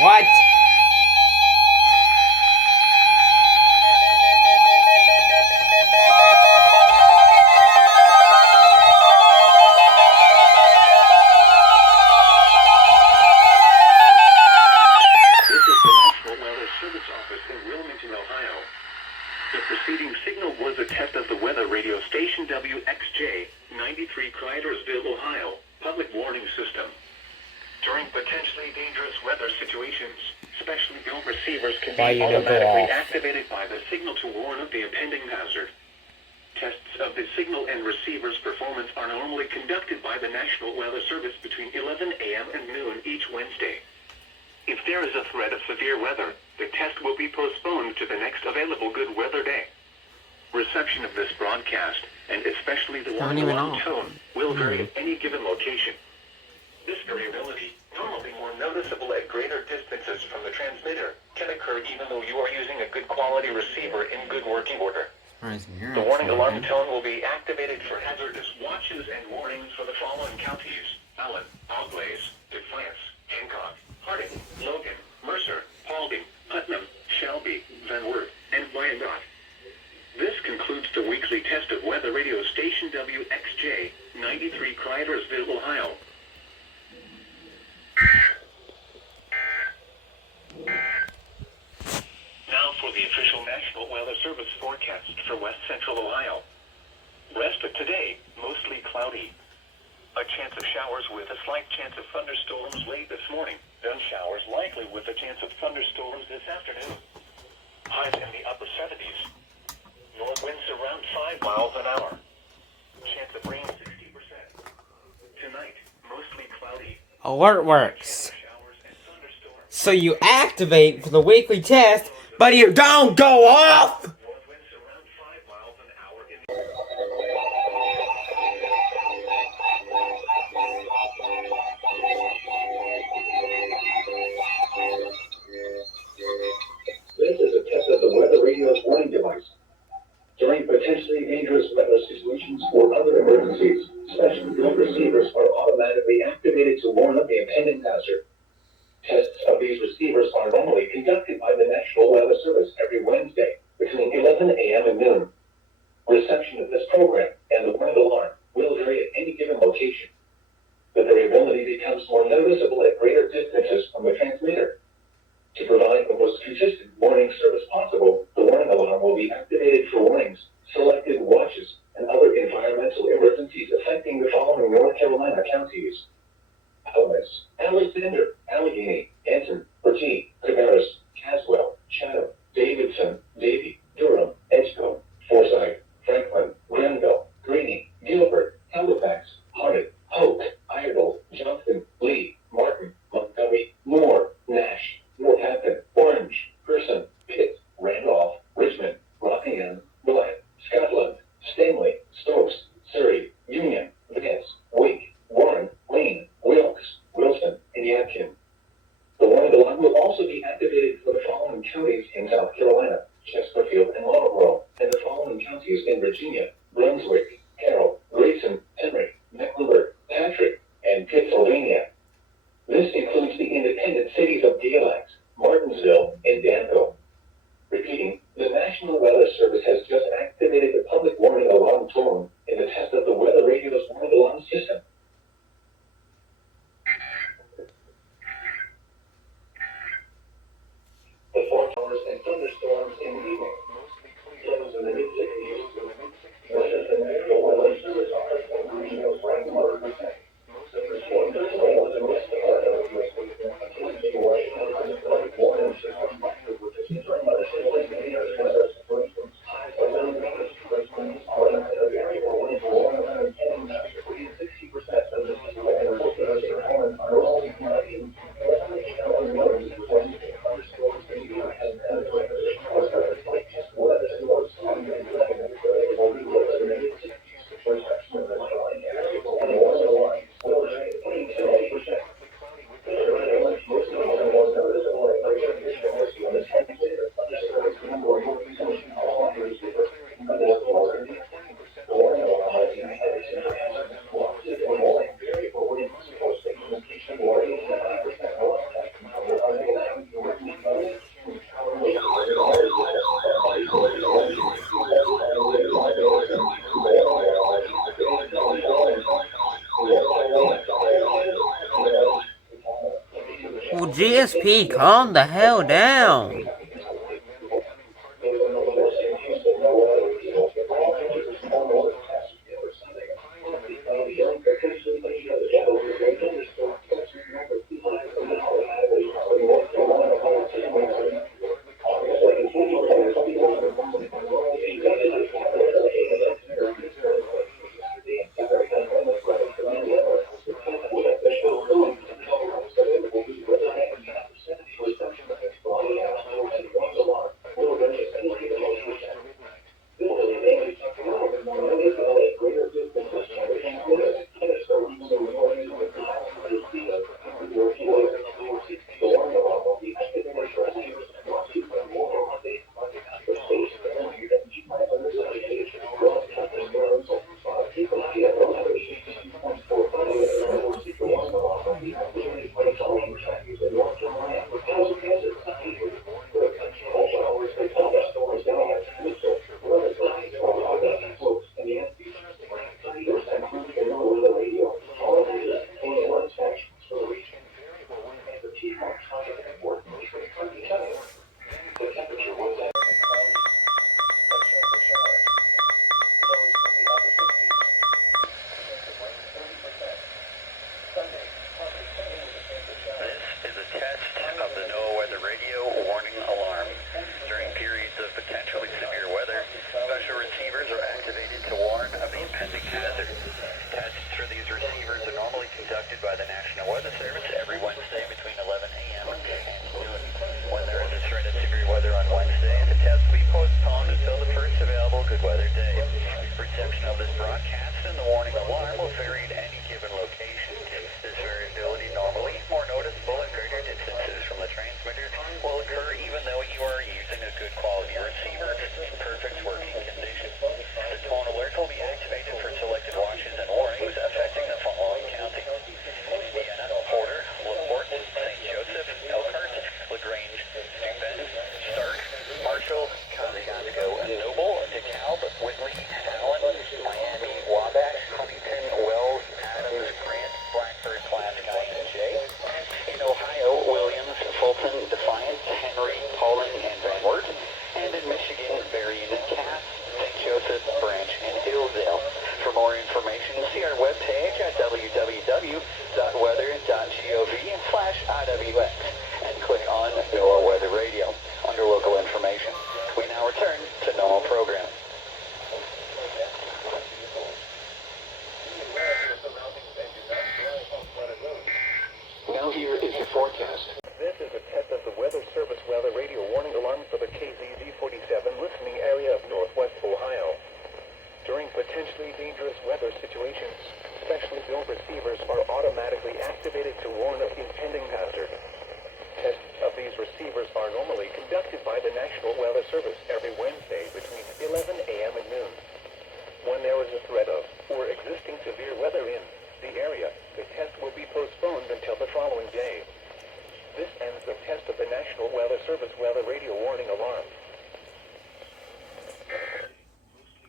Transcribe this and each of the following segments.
What? The preceding signal was a test of the weather radio station WXJ 93 Cridersville, Ohio, public warning system. During potentially dangerous weather situations, specially built receivers can be automatically activated by the signal to warn of the impending hazard. Tests of the signal and receiver's performance are normally conducted by the National Weather Service between 11 a.m. and noon each Wednesday. If there is a threat of severe weather, the test will be postponed to the next available good weather day. Reception of this broadcast, and especially the one-alarm tone, will vary at any given location. This variability, normally more noticeable at greater distances from the transmitter, can occur even though you are using a good quality receiver in good working order. The warning alarm tone will be activated for hazardous watches and warnings for the following counties: Allen, Auglaize, Defiance, Hancock, Harding, Logan, Mercer, Paulding, Putnam, Shelby, Van Wert, and Wyandotte. This concludes the weekly test of weather radio station WXJ 93 Cridersville, Ohio. Now for the official National Weather Service forecast for West Central Ohio. Rest of today, mostly cloudy. A chance of showers with a slight chance of thunderstorms late this morning. Then showers likely with a chance of thunderstorms this afternoon. Highs in the upper 70s. North winds around 5 miles an hour. Chance of rain 60%. Tonight, mostly cloudy. Alert works. So you activate for the weekly test, but you don't go off! North winds around 5 miles an hour in This is a test of the weather radio's warning device. During potentially dangerous weather situations or other emergencies, special built receivers are automatically activated to warn of the impending hazard. Tests of these receivers are normally conducted by the National Weather Service every Wednesday between 11 a.m. and noon. Reception of this program and the warning alarm will vary at any given location. The variability becomes more noticeable at greater distances from the transmitter. To provide the most consistent warning service possible, the warning alarm will be activated for warnings, selected watches, and other environmental emergencies affecting the following North Carolina counties: Almas, Alexander, Allegheny, Anson, Bertie, Cabarrus, Caswell, Chatham, Davidson, Davie, Durham, Edgecombe, Forsyth, Franklin, Granville, Greene, Gilbert, Halifax, Hardin, Hoke, Iredell, Johnston, Lee, Martin, Montgomery, Moore, Nash, Northampton, Orange, Person, Pitt, Randolph, Richmond, Rockingham, Blythe, Scotland, Stanley, Stokes, Surrey, Union, Vance, Wake, Warren, Wayne, Wilkes, Wilson, and Yadkin. The warning alarm will also be activated for the following counties in South Carolina: Chesterfield and Marlborough, and the following counties in Virginia: Brunswick, Carroll, Grayson, Henry, Mecklenburg, Patrick, and Pennsylvania. This includes the independent cities of Galax, Martinsville, and Danville. Repeating, the National Weather Service has just activated the public warning alarm tone in the test of the weather radio's warning alarm system. The showers and thunderstorms in the evening, mostly clear. Lows in the mid-60s. What does the National Weather Service offer for regional rainwater percent? Most of the storm was in west of the U.S. Warning system with the GSP, calm the hell down.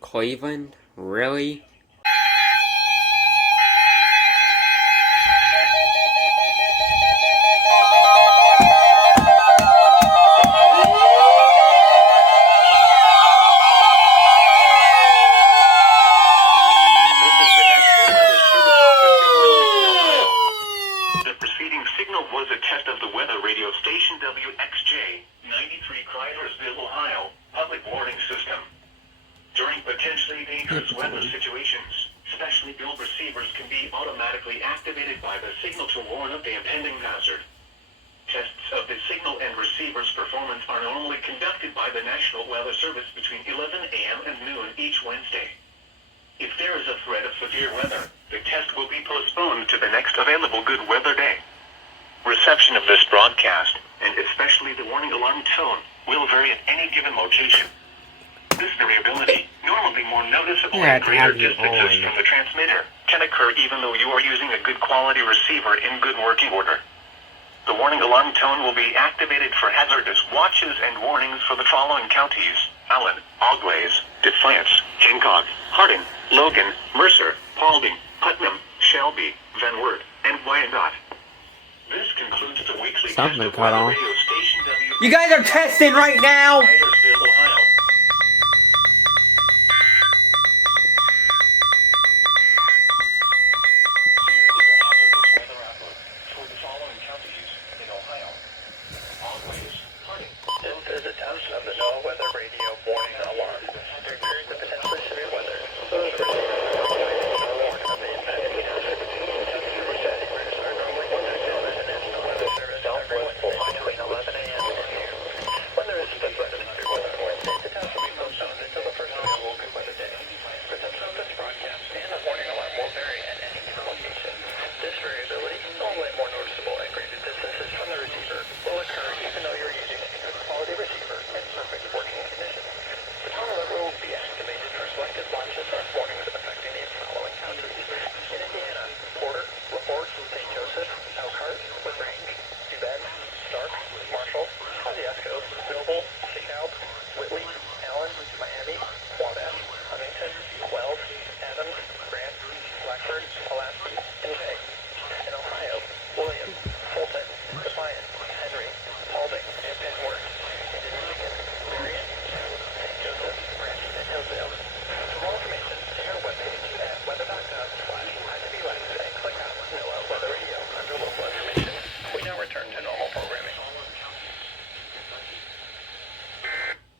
Cleveland? Really? Reception of this broadcast, and especially the warning alarm tone, will vary at any given location. This variability, normally more noticeable at greater distances from the transmitter, can occur even though you are using a good quality receiver in good working order. The warning alarm tone will be activated for hazardous watches and warnings for the following counties: Allen, Auglaize, Defiance, Hancock, Hardin, Logan, Mercer, Paulding, Putnam, Shelby, Van Wert, and Wyandotte. This concludes the weekly Something test of cut weather off. radio station You guys are testing right now! Titusville, Ohio. Here is a hazardous weather outlook for the following counties in Ohio. Always sunny. This is a township of the NOAA weather radio warning alarm. During periods of potentially severe weather, those warned of the impending hazard. Temperatures are normally conducive residents and weather service southwest between 11 a.m. and noon. When there is a threat of severe weather, the township will be postponed until the first available good weather day. Reception of this broadcast and the warning alarm will vary at any given location. This variability, normally more noticeable at greater distances from the receiver, will occur even though you're using a good quality receiver in perfect working condition. The tone alert will be activated for selected launches or warnings affecting the following counties. In Indiana, Porter, LaPorte, St. Joseph, Elkhart, LaGrange, DuBed, Stark, Marshall, Kosciuszko, Noble, DeKalb, Whitley, Allen, Miami, Wabash, Huntington, Wells, Adams, Grant, Blackford, Pulaski, and Jay. In Ohio, William, Fulton, Defiant, Henry, Paulding, and Penworth. And in Michigan, Marion, St. Joseph, Branch, and Hillsdale. For more information, check our webpage at weather.gov/IWS and click on NOAA Weather Radio under local information. We now return to normal programming.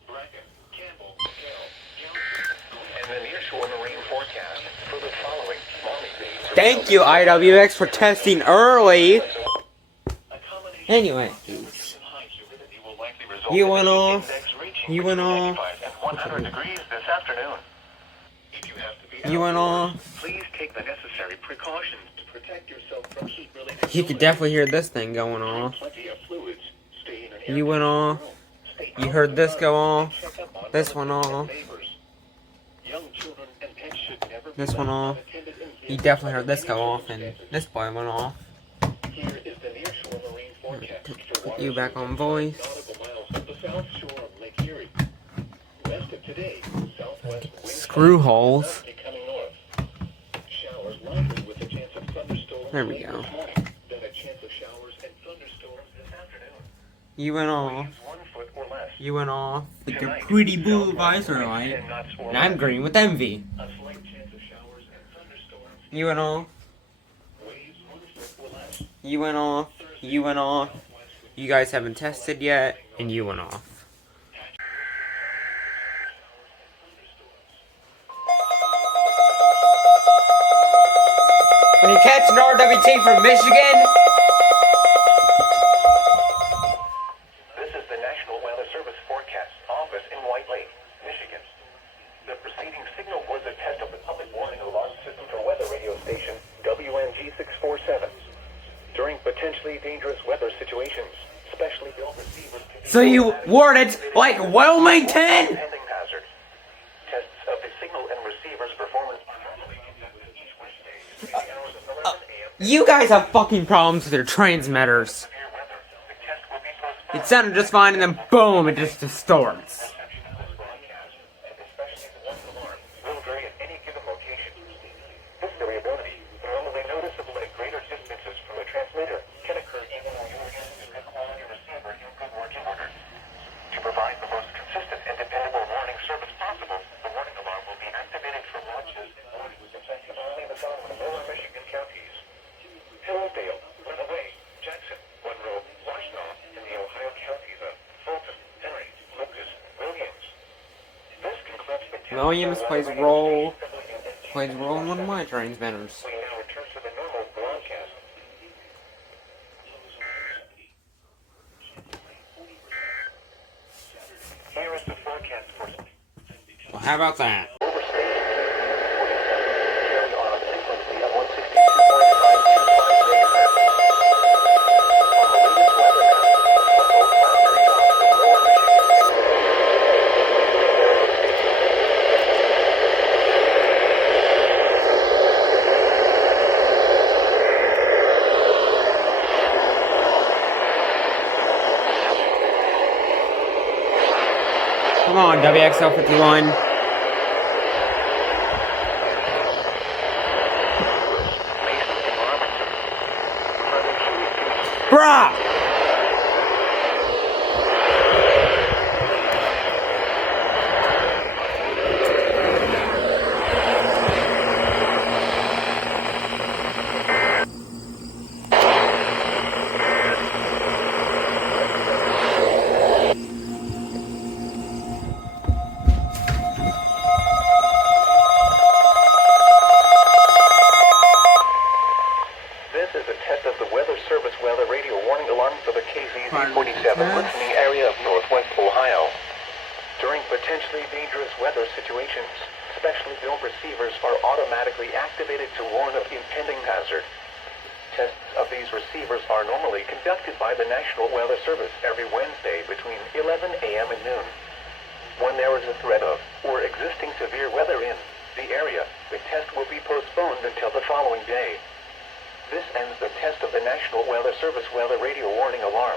Bracken, Campbell, Hill, Johnson. And the nearshore marine forecast for the following Maumee Beach. Thank you, IWX, for testing early. Anyway, you went off. You went off. 100 degrees this afternoon. If you have to be You went off. please take the necessary precautions to protect yourself from heat-related You could definitely hear this thing going off. plenty of fluids. Stay in an You went off. Stay You out heard and this about go and off. check up on This one relatives and off. neighbors. Young children and pets should never be This one left off. unattended in You vehicles definitely heard under this any go off, and circumstances. this boy went off. Here is the nearshore marine forecast for Put you back on waters voice. nautical miles of the south shore of Lake Erie. West of today, southwest wind Screw holes. becoming north. Showers likely with a chance of thunderstorms There we later go. this morning. Then a chance of showers and thunderstorms this afternoon. You went off. Winds 1 foot or less. You went off with your Tonight, pretty blue southwest visor winds light. 10 knots or And I'm less. green with envy. A slight chance of showers and thunderstorms. You went off. Waves 1 foot or less. You went off. You went off. You guys haven't tested yet, and you went off. When you catch an RWT from Michigan, This is the National Weather Service Forecast Office in White Lake, Michigan. The preceding signal was a test of the public warning alarm system for weather radio station WMG 647. During potentially dangerous weather situations, specially built receivers can be so you word it like Wilmington. pending hazards. Tests of the signal and receiver's performance. You guys have fucking problems with your transmitters. It sounded just fine, and then boom, it just distorts. Will vary at any given location. This variability, normally noticeable at greater distances from the transmitter, can occur even when you're using a good quality receiver in good working order. To provide the most consistent and dependable warning service possible, the warning alarm will be activated for launches and warnings affecting only the following lower Michigan counties: Hillsdale, Runaway, Jackson, Monroe, Washtenaw, and the Ohio counties of Fulton, Henry, Lucas, Williams. This concludes the test Williams of plays weather role. radio Plays role in one of my transmitters. We now return to the normal broadcast. Here is the forecast for Well, how about that? overstate. Carry on a frequency of 162.525 megahertz. On the latest weather map, one of those boundary dots of lower Michigan. Come on, WXL51. Bruh! This is a test of the Weather Service weather radio warning alarm for the KZZ-47 listening area of Northwest Ohio. During potentially dangerous weather situations, specially built receivers are automatically activated to warn of impending hazard. Tests of these receivers are normally conducted by the National Weather Service every Wednesday between 11 a.m. and noon. When there is a threat of or existing severe weather in the area, the test will be postponed until the following day. This ends the test of the National Weather Service weather radio warning alarm.